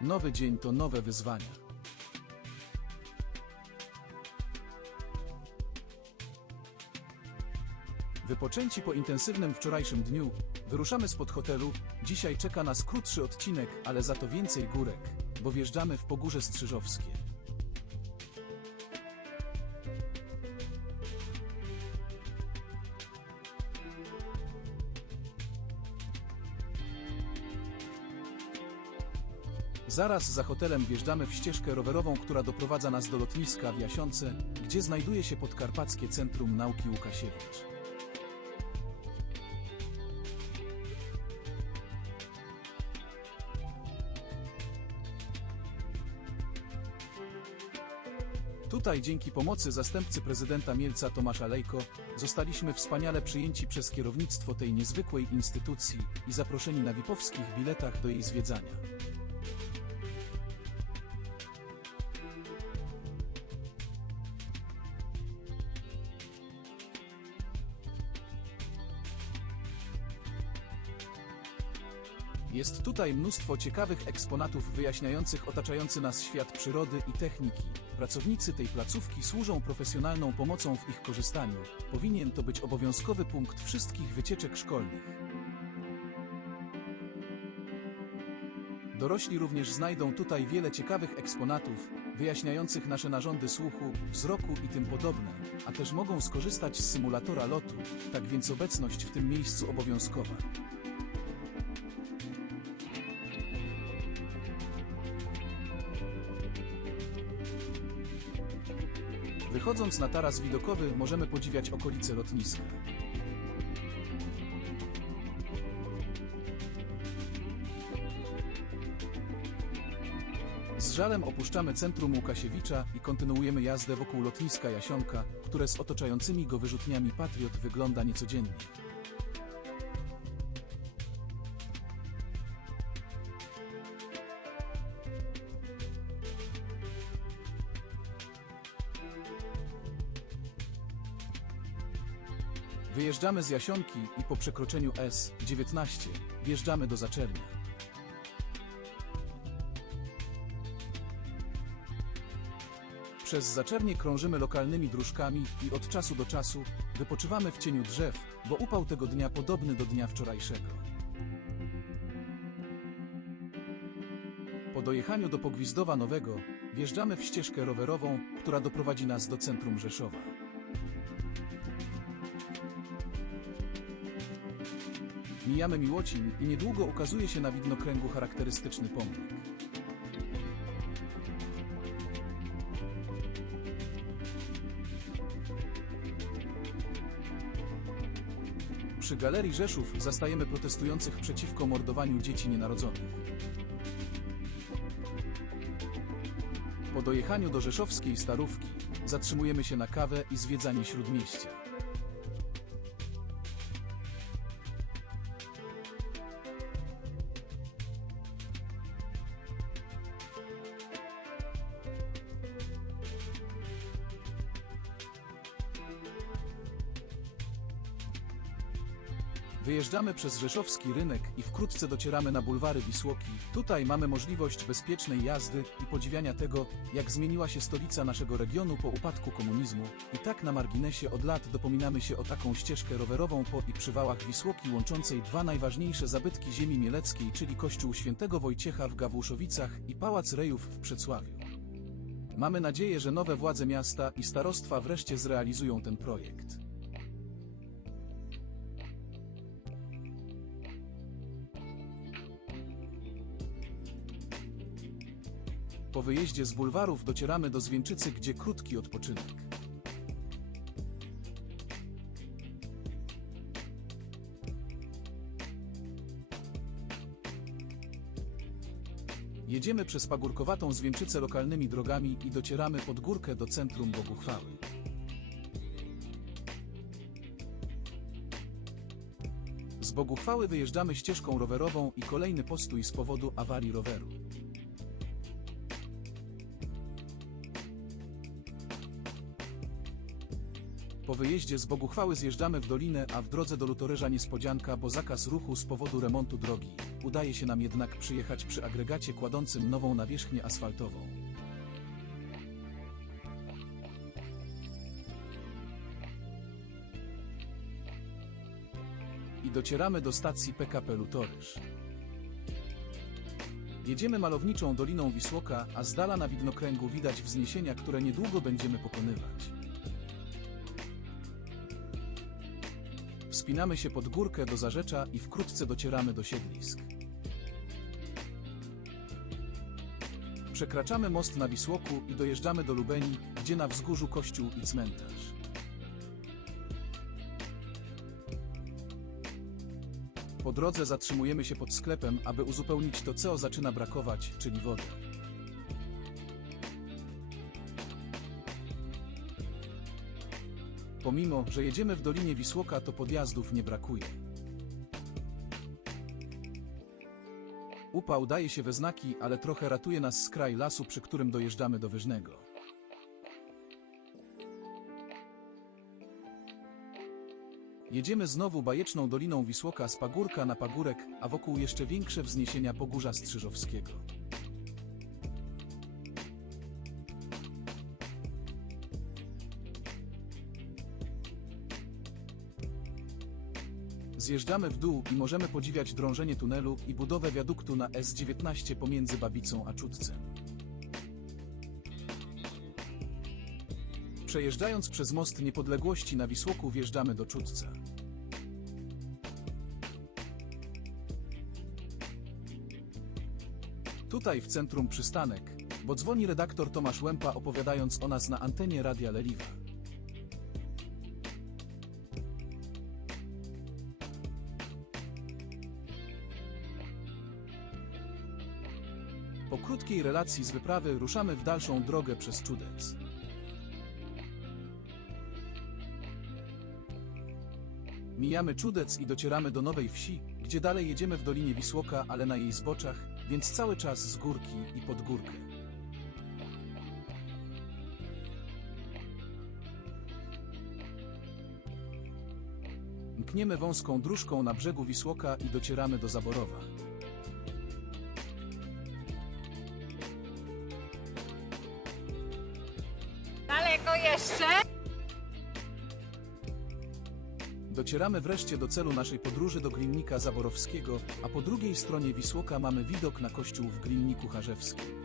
Nowy dzień to nowe wyzwania. Wypoczęci po intensywnym wczorajszym dniu, wyruszamy spod hotelu. Dzisiaj czeka nas krótszy odcinek, ale za to więcej górek, bo wjeżdżamy w Pogórze Strzyżowskie. Zaraz za hotelem wjeżdżamy w ścieżkę rowerową, która doprowadza nas do lotniska w Jasionce, gdzie znajduje się Podkarpackie Centrum Nauki Łukasiewicz. Tutaj dzięki pomocy zastępcy prezydenta Mielca Tomasza Lejko zostaliśmy wspaniale przyjęci przez kierownictwo tej niezwykłej instytucji i zaproszeni na VIP-owskich biletach do jej zwiedzania. Jest tutaj mnóstwo ciekawych eksponatów wyjaśniających otaczający nas świat przyrody i techniki. Pracownicy tej placówki służą profesjonalną pomocą w ich korzystaniu. Powinien to być obowiązkowy punkt wszystkich wycieczek szkolnych. Dorośli również znajdą tutaj wiele ciekawych eksponatów, wyjaśniających nasze narządy słuchu, wzroku i tym podobne, a też mogą skorzystać z symulatora lotu, tak więc obecność w tym miejscu obowiązkowa. Wychodząc na taras widokowy, możemy podziwiać okolice lotniska. Z żalem opuszczamy centrum Łukasiewicza i kontynuujemy jazdę wokół lotniska Jasionka, które z otaczającymi go wyrzutniami Patriot wygląda niecodziennie. Wyjeżdżamy z Jasionki i po przekroczeniu S19 wjeżdżamy do Zaczernia. Przez Zaczernie krążymy lokalnymi dróżkami i od czasu do czasu wypoczywamy w cieniu drzew, bo upał tego dnia podobny do dnia wczorajszego. Po dojechaniu do Pogwizdowa Nowego wjeżdżamy w ścieżkę rowerową, która doprowadzi nas do centrum Rzeszowa. Mijamy Miłocin i niedługo ukazuje się na widnokręgu charakterystyczny pomnik. Przy Galerii Rzeszów zastajemy protestujących przeciwko mordowaniu dzieci nienarodzonych. Po dojechaniu do rzeszowskiej Starówki zatrzymujemy się na kawę i zwiedzanie Śródmieścia. Wyjeżdżamy przez rzeszowski rynek i wkrótce docieramy na bulwary Wisłoki. Tutaj mamy możliwość bezpiecznej jazdy i podziwiania tego, jak zmieniła się stolica naszego regionu po upadku komunizmu. I tak na marginesie od lat dopominamy się o taką ścieżkę rowerową po i przy wałach Wisłoki łączącej dwa najważniejsze zabytki ziemi mieleckiej, czyli kościół świętego Wojciecha w Gawłuszowicach i Pałac Rejów w Przecławiu. Mamy nadzieję, że nowe władze miasta i starostwa wreszcie zrealizują ten projekt. Po wyjeździe z bulwarów docieramy do Zwieńczycy, gdzie krótki odpoczynek. Jedziemy przez pagórkowatą Zwieńczycę lokalnymi drogami i docieramy pod górkę do centrum Boguchwały. Z Boguchwały wyjeżdżamy ścieżką rowerową i kolejny postój z powodu awarii roweru. Po wyjeździe z Boguchwały zjeżdżamy w dolinę, a w drodze do Lutoryża niespodzianka, bo zakaz ruchu z powodu remontu drogi. udaje się nam jednak przyjechać przy agregacie kładącym nową nawierzchnię asfaltową. I docieramy do stacji PKP Lutorysz. Jedziemy malowniczą Doliną Wisłoka, a z dala na widnokręgu widać wzniesienia, które niedługo będziemy pokonywać. Wspinamy się pod górkę do Zarzecza i wkrótce docieramy do siedlisk. Przekraczamy most na Wisłoku i dojeżdżamy do Lubeni, gdzie na wzgórzu kościół i cmentarz. Po drodze zatrzymujemy się pod sklepem, aby uzupełnić to, co zaczyna brakować, czyli wodę. Pomimo, że jedziemy w Dolinie Wisłoka, to podjazdów nie brakuje. Upał daje się we znaki, ale trochę ratuje nas skraj lasu, przy którym dojeżdżamy do Wyżnego. Jedziemy znowu bajeczną Doliną Wisłoka z pagórka na pagórek, a wokół jeszcze większe wzniesienia Pogórza Strzyżowskiego. Zjeżdżamy w dół i możemy podziwiać drążenie tunelu i budowę wiaduktu na S19 pomiędzy Babicą a Czudcem. Przejeżdżając przez most Niepodległości na Wisłoku wjeżdżamy do Czudca. Tutaj w centrum przystanek, bo dzwoni redaktor Tomasz Łępa opowiadając o nas na antenie Radia Leliwa. Krótkiej relacji z wyprawy ruszamy w dalszą drogę przez Czudec. Mijamy Czudec i docieramy do Nowej Wsi, gdzie dalej jedziemy w Dolinie Wisłoka, ale na jej zboczach, więc cały czas z górki i pod górkę. Mkniemy wąską dróżką na brzegu Wisłoka i docieramy do Zaborowa. Jeszcze? Docieramy wreszcie do celu naszej podróży do Glinnika Zaborowskiego, a po drugiej stronie Wisłoka mamy widok na kościół w Glinniku Charzewskim.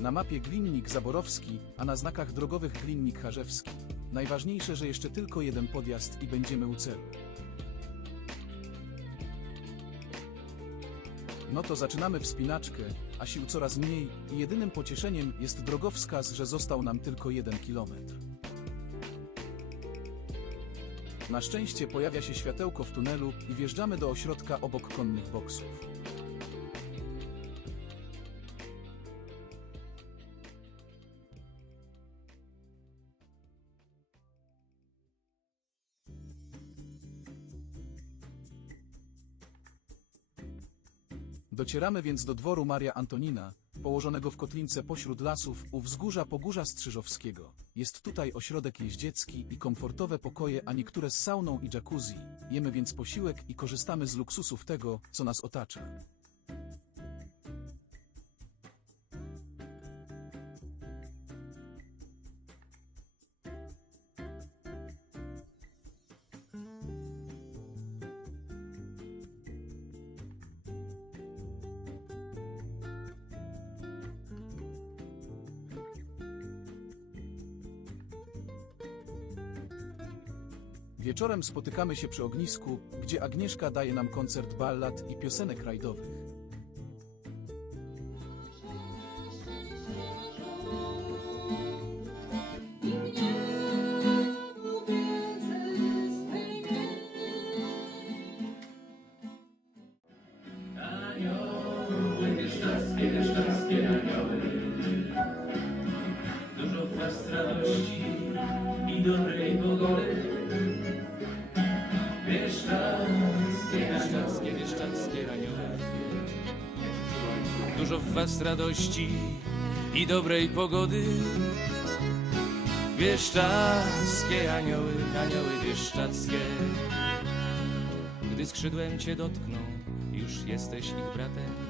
Na mapie Glinnik Zaborowski, a na znakach drogowych Glinnik Charzewski. Najważniejsze, że jeszcze tylko jeden podjazd i będziemy u celu. No to zaczynamy wspinaczkę, a sił coraz mniej i jedynym pocieszeniem jest drogowskaz, że został nam tylko jeden kilometr. Na szczęście pojawia się światełko w tunelu i wjeżdżamy do ośrodka obok konnych boksów. Docieramy więc do dworu Maria Antonina, położonego w kotlince pośród lasów u wzgórza Pogórza Strzyżowskiego. Jest tutaj ośrodek jeździecki i komfortowe pokoje, a niektóre z sauną i jacuzzi. Jemy więc posiłek i korzystamy z luksusów tego, co nas otacza. Wieczorem spotykamy się przy ognisku, gdzie Agnieszka daje nam koncert ballad i piosenek rajdowych. Dużo w was radości i dobrej pogody Wieszczackie anioły, anioły wieszczackie skrzydłem cię dotkną, już jesteś ich bratem.